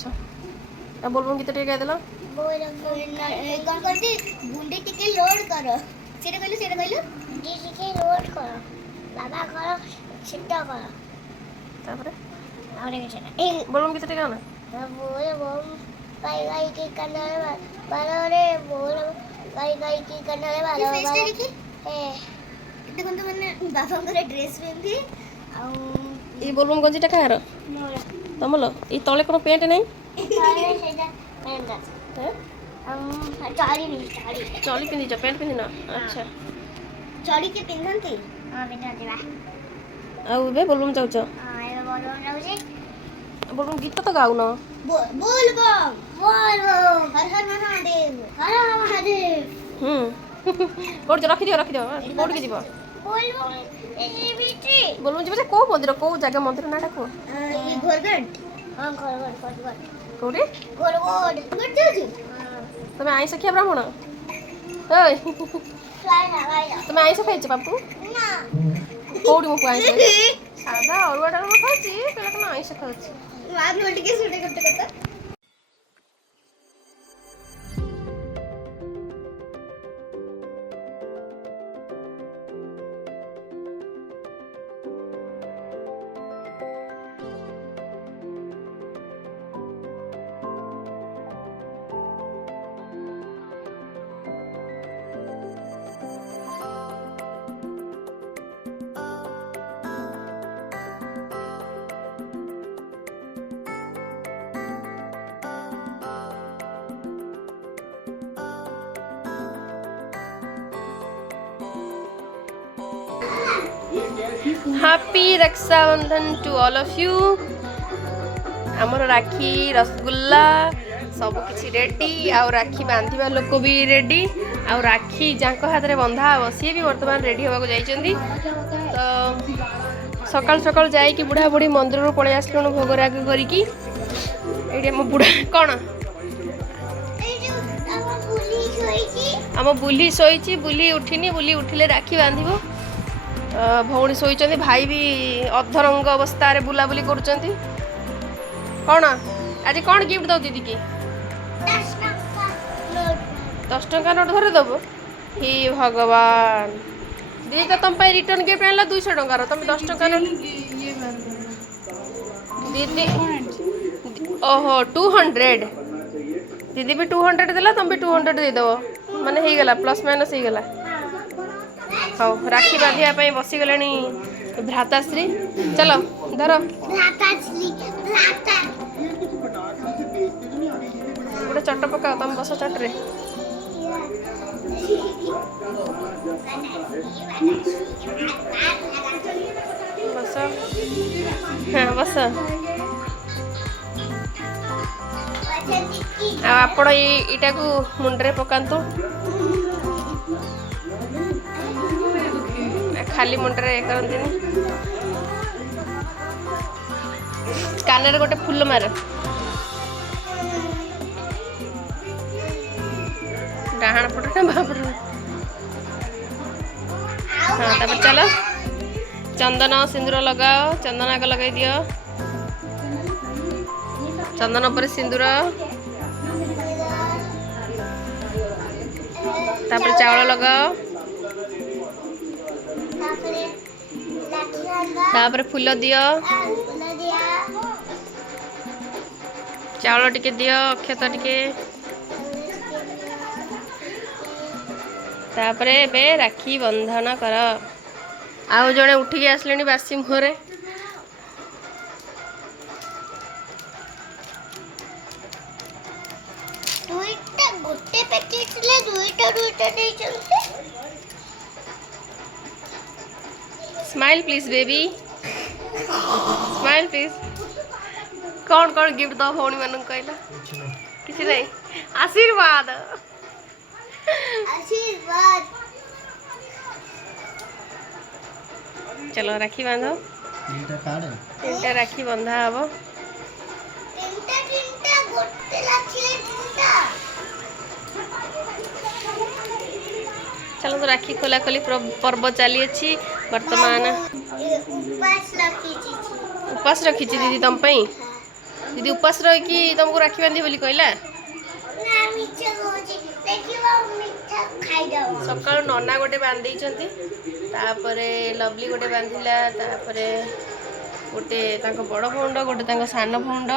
अच्छा अब बोलबो गीत टे गाय देला कौन करती गुंडे टिके लोड करो सेटा कहलु गुंडे टिके लोड करो बाबा करो सिद्धा करो तापरे आउरे के बोलबो गीत टे गाना बोल बोल गाई गाई की कनारे बालो रे बोल गाई गाई की कनारे बालो बालो ए इते कोन तो मैंने बाबा करे ड्रेस पिंधी आ ई बोलबो गंजी टा कार मोरा तमलो ई तळे कोन पेंट नै तारे सेटा पेंदा हैं चली पिंधी छ पेंट पिंधी ना अच्छा चढ़ी के पिंधंती हां पिंधंती बा आउ बे बोलबो जाउ छ हां ए बोलो जाउछी बोलबो गीत तो गाउ न बोल हर हर महादेव कोड रखि दियो कोड के जीवो बोल ए बीटी बोलबो जीवो को मंदिर को जगह मंदिर नाटा को ये घरगड हां घरगड कोडी घरगड जाउछु तमे आइस किया ब्राह्मण ओय खाइना तमे आइस खाइछ बापू ना कोडी मो आइस सादा अरुवाटा मो खाइछि केला कना आइस खाइछि माग रोटी के सुटे कट्टा happy Rakshabandhan to all of you आमर राखी रसगुल्ला सब किछि रेडी आ राखी बांधिबा लोक भी रेडी आ राखी जांको हाथ रे बंधा हम सी भी वर्तमान रेडी होबा जाइछंदी तो सकाल सकाल जाई कि बुढ़ा बुढ़ी मंदिर रो पळे आसलण भोग राग करी कि एडी हम बुढ़ा कोन हम बुली सोईची बुली उठिनी बुली उठिले राखी बांधिबो भौणी शोचती भाई भी अधरंग अवस्था रे बुलाबुली करुचंती कौन आज कौन गिफ्ट दो दीदी की 10 टंका नोट धरे दबो हे भगवान दीदी तो तुम पे रिटर्न गिफ्ट आनला 200 टंका तुम 10 टंका नोट दीदी ओहो 200 दीदी भी 200 देला तुम भी 200 दे दो माने हे गेला प्लस माइनस हे गेला हाँ राखी बांधिया बसी गले भ्राताश्री चलो धर गोटे चट पकाओ तुम बस चट रे बस हाँ बस आपण इटा को मुंडरे पकातु खाली मुंडरे करते कान गोटे फुल मार डाहाण पटे ना बापट हाँ तब चलो चंदन सिंदूर लगाओ चंदन आग लगे दियो चंदन पर सिंदूर तापर चावल लगाओ तापर फूल दियो चावल टिके दियो अक्षत टिके तापरे बे राखी बंधन कर आउ जड़े उठिक आसले बासी मुहरे गोटे पैकेट ले दुईटा smile please baby smile please कौन कौन गिफ्ट दो भौणी मान कहला किसी नहीं आशीर्वाद आशीर्वाद चलो राखी बांधो तीनटा राखी बंधा हबो गोटे राखी चलो तो राखी खोला खोली पर्व चली अच्छी वर्तमान उपास रखी दीदी तुम दीदी उपास रही कि तुमको राखी बांधी बोली कहला ନା ମିଛ କହୁଛି ଦେଖିବ ମିଠା ଖାଇଦବ ସକାଳୁ ନନା ଗୋଟେ ବାନ୍ଧି ଦେଇଛନ୍ତି ତାପରେ ଲଭଲି ଗୋଟେ ବାନ୍ଧିଲା ତାପରେ ଗୋଟେ ତାଙ୍କ ବଡ଼ ଭଉଣ୍ଡ ଗୋଟେ ତାଙ୍କ ସାନ ଭଉଣ୍ଡ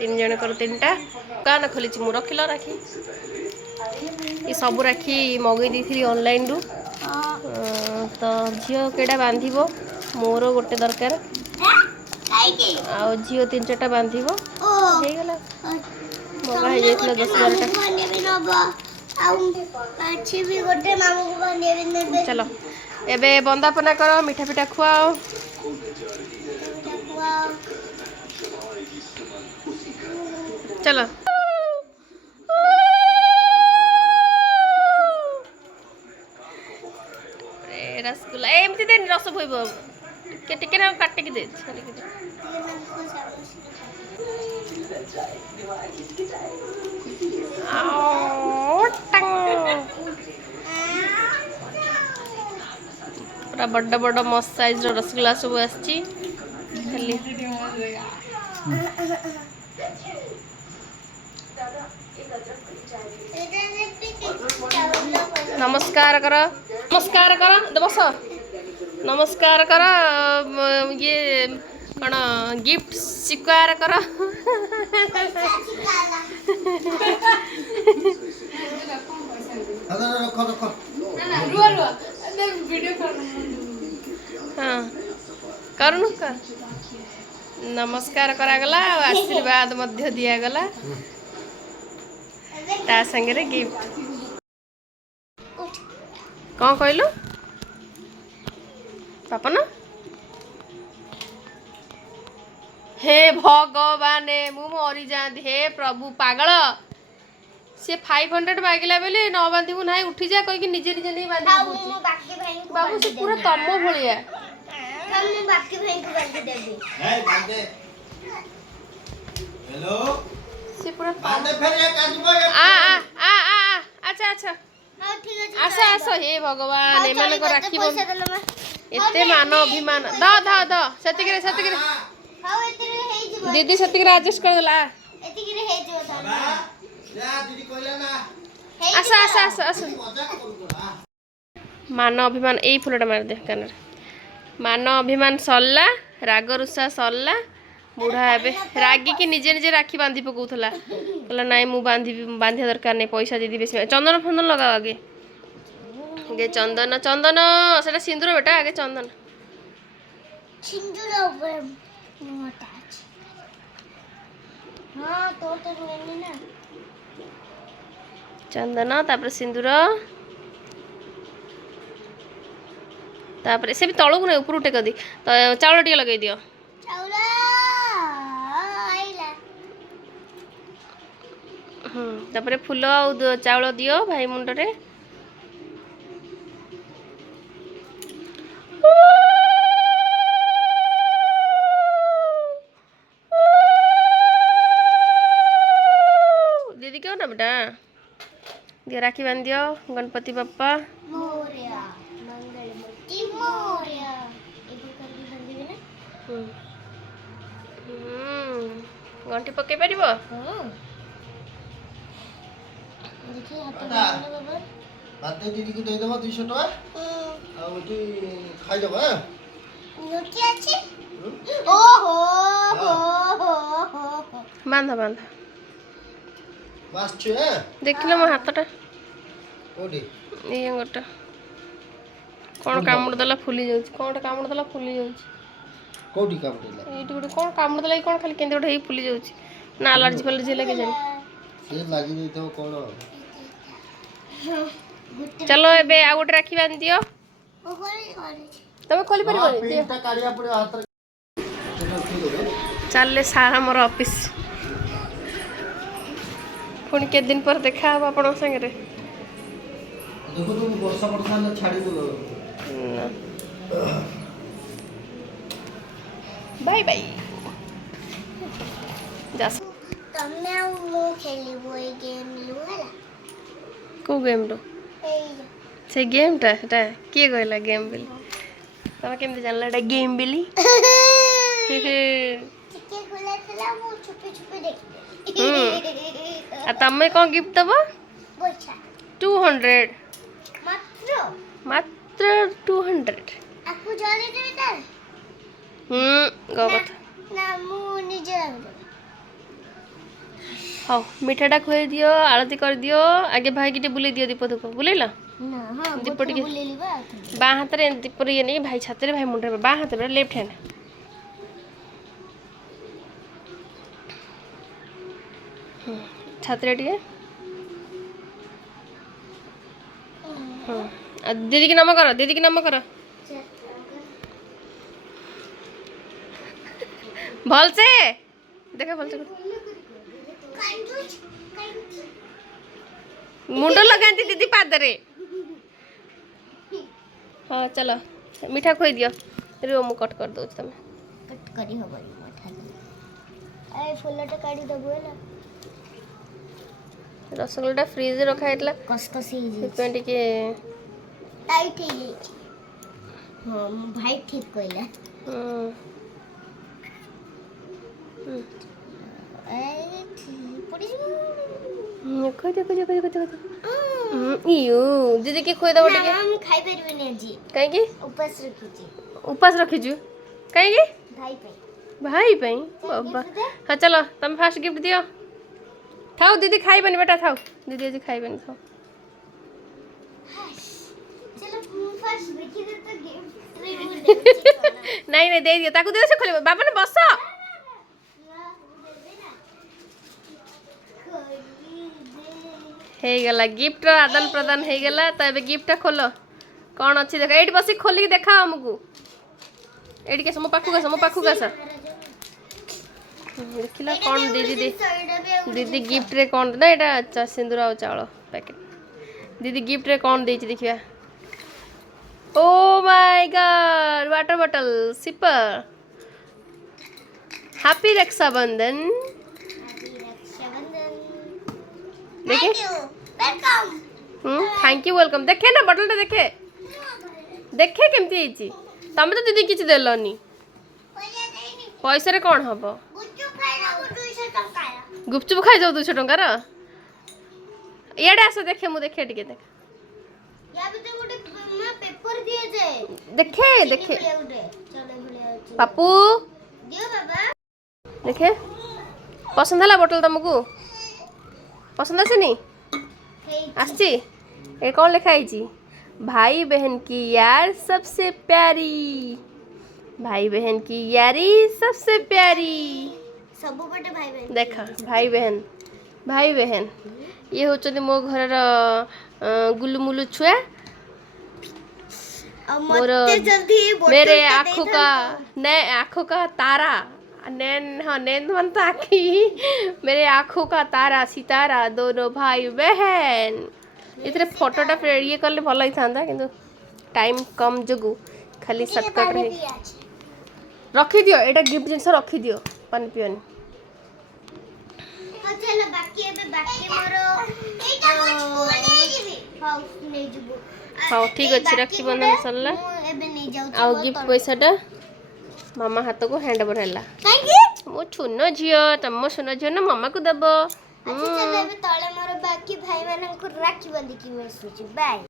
3 ଜଣଙ୍କର 3ଟା ଦୋକାନ ଖୋଲିଛି ମୁଁ ରଖିଲ ରାକ୍ଷୀ ଏ ସବୁ ରାକ୍ଷୀ ମଗେଇ ଦେଇଥିଲି ଅନଲାଇନରୁ ତ ଝିଅ କେଡ଼ା ବାନ୍ଧିବ ମୋର ଗୋଟେ ଦରକାର ଖାଇକି ଆଉ ଝିଅ 3-4ଟା ବାନ୍ଧିବ ଓ ହେଇଗଲା ମଗା ହେଇଯାଇଥିଲା 10-12ଟା ବନେଇବି ନବ ଆଉ ଅଛି ବି ଗୋଟେ ମାମୁକୁ ବନେଇବି ନେବେ चलो एबे बंदापना करो मिठा पिठा खुआओ चलो रसगुल्ला एमती दे रस भोइब टिके ना काटिकी दे छाड़िकी दे आओ टांग पूरा बड़ बड़ मस्त साइज रसगुल्ला सब आसी खाली नमस्कार कर बस नमस्कार कर ये कौन गिफ्ट स्वीकार कर हाँ करूँ कर नमस्कार करागला आशीर्वाद मध्य दियागला ता संगे गिफ्ट कौन कहलु पापन हे भगवान मु मरी जाती हे प्रभु पागल से 500 मागिला बेले न बांधिबु नाही उठी जा कहि कि निजे निजे नहीं बांधिबु बाबू से पूरा तम भलिया हम बाकी भाई को बांध देबी हे बांधे हेलो से पूरा बांधे फिर ये काटबो अच्छा अच्छा हां ठीक अछि आसा आसा हे भगवान एमान को राखी पैसा देलो मैं एते मान अभिमान द द द सेतिकरे हां एतरे हेइ जबो दीदी सेतिकरे एडजस्ट कर देला एतिकरे हेइ जबो बाबा जा दीदी कहला ना आसा आसा आसा आसा मजाक करूला मान अभिमान एई फुलटा मार दे कानर मान अभिमान सरला राग रुषा सरला बुढ़ा एबे रागी कि निजे निजे राखी बांधी पकौथला कहला नाई मु बांधिया दरकार नहीं पैसा दीदी बेसी चंदन फंदन लगाओ आगे आगे चंदन चंदन सेटा सिंदूर बेटा आगे चंदन सिंदूर ऊपर मोटा अछि हां तो रोनी ना चंदन तापर सिंदूर तापर से भी तळू नहीं ऊपर टेक दी तो चावल टिके लगे दियो चाउला आइला तापर फूल आ चावल दियो भाई मुंड रे दीदी क्यों ना बेटा दियो राखी बांध दियो गणपति बप्पा मोरया मंगल मूर्ति मोरया एबो करबी बंदिबे ना गंठी पके पारिबो हां देखि हाथ में बाबा बाते दीदी को दे देबो 200 टका आ ओटी खाइ देबो नोटी अछि ओहो हो हो बांध बांध बस छे देखिलो मो हाथटा ओडी ये गोटा कौन कामुड़ देला फुली जाउछ कौन कामुड़ देला फुली जाउछ कोडी काम देला एइटी गोटे कौन कामुड़ देला कौन खाली केंदे गोटे हेई फुली जाउछ ना एलर्जी फलर्जी लगे जानी से लागि दै तो कोन चलो एबे आ गोटे राखी बांध दियो ओ होली तमे खोली परिबो पेटा काढिया पड़े हाथ चलले सारा मोर ऑफिस पुणी के दिन पर देखा हम आपण संगे रे देखो तुम वर्षा ना छाड़ी बोलो बाय बाय जास तमे मो खेलिबो ए गेम लुला को गेम रो एई से गेम टा सेटा के कहला गेम बिली तमे केमते जानला एटा गेम बिली चिके खुला ହେଲା ମୁଁ ଛୁପି ଛୁପି ଦେଖିବି आ तमे कौन गिफ्ट दबो ବୋଝା 200 ମାତ୍ର मात्र 200 ଆକୁ ଜରି ଦେବି ତା गो कथा ନା ମୁଁ ନିଜେ ରାନ୍ଧିଦେବି हाँ मिठाटा खुए दियो आरती कर दियो आगे भाई की बुले दियो दीप धूप बुलेला ନା ହଁ ଦୀପ ଗୋଟେ ଟିକେ- ବୁଲେଇଲି ବା बाँ हाथ रे दीप ये नहीं भाई छाते भाई मुंडे बाँ हाथ में लेफ्ट हैंड छाते टे दीदी की नाम करो दीदी की नाम करो भल से देखा भल से मुंड लगाती दीदी पादरे हाँ चलो मीठा खोई दियो रो मु कट कर दउछ तमे कट करी हबनी मठा ए फुलटा काढी दबो ହେଲା रसगोल्ला फ्रिज रखा हैतला କସକସି ହେଇଯାଇଛି सेपे टिके टाइट ହେଇଯାଇଛି ହଁ ଭାଇ ଠିକ କହିଲା ଏ ପଡ଼ିଯିବ खोई दे इयो दीदी के खोई दबो ନା टिके ମୁଁ ଖାଇ ପାରିବିନି ଆଜି काहे की ଉପାସ ରଖିଛି उपास रखिजु काहे की ଭାଇ ପାଇଁ भाई पई बाबा हाँ चलो तुम फास्ट गिफ्ट दियो थाओ दीदी खाइबनी बेटा थाओ दीदी आज खाइबनी थाओ चलो ମୁଁ ଫାର୍ଷ୍ଟ ଦେଖି ଦେ ତ गिफ्ट नहीं नहीं दे दियो ताकू दे से खोले बाबा ने बस हे गला गिफ्ट रो आदान प्रदान हे गला त एबे गिफ्ट खोलो कौन अछि देख एठी बसी खोली के देखा हमकू एठी के समो पाखु का देखिला कौन दीदी दे दीदी गिफ्ट रे कौन ना एटा अच्छा सिंदूर आ चावल पैकेट दीदी गिफ्ट रे कौन देछि देखिया oh my god water bottle sipper happy Rakshabandhan देखे वेलकम थैंक यू वेलकम देखे ना बॉटल देखे देखे केमती ହେଇଛି तमे तो दीदी किछ देलनी पैसा रे कौन हबो गुपचुप खाई जाऊ 200 टंका रा इयाडे आसो देखे मु देखे टिके देख या भी तो गोटे ना पेपर दिए जाए देखे देखे गोटे चले भले अछि पापू दियो बाबा देखे पसंद हला बोतल तुमको पसंद आसेनी आसची ए कौन लिखा है भाई बहन की यार सबसे प्यारी भाई बहन की यारी सबसे प्यारी सब बटे भाई बहन देखा भाई बहन ये होचंदी मो घर गुलु मुलु छुआ अब मोर मत जल्दी बोतल मेरे तो आँखों दे का दो। आँखों का तारा नैन हाँ नैन बनता आखी मेरे आँखों का तारा सितारा दोनों भाई बहन इतने फोटोटा ये कले भल ही था किंतु टाइम कम जोगु खाली शॉर्टकट रे रखी दियो एटा गिफ्ट जिनस रखी दियो पानी पियोनी हाँ चलो बाकी मोरो एटा को स्कूल नहीं जीबी हां नहीं जीबो हाँ ठीक अच्छे राखी बंधन सरला एबे नहीं जाऊ आउ गिफ्ट पैसाटा मामा हाथ को हैंड ओवर हैला काहे मो छुनो झियो तम सुनो झियो ना मामा को दबो अच्छा चलो एबे तळे मोरो बाकी भाई मानन को राखी बांधी की मैं सोची बाय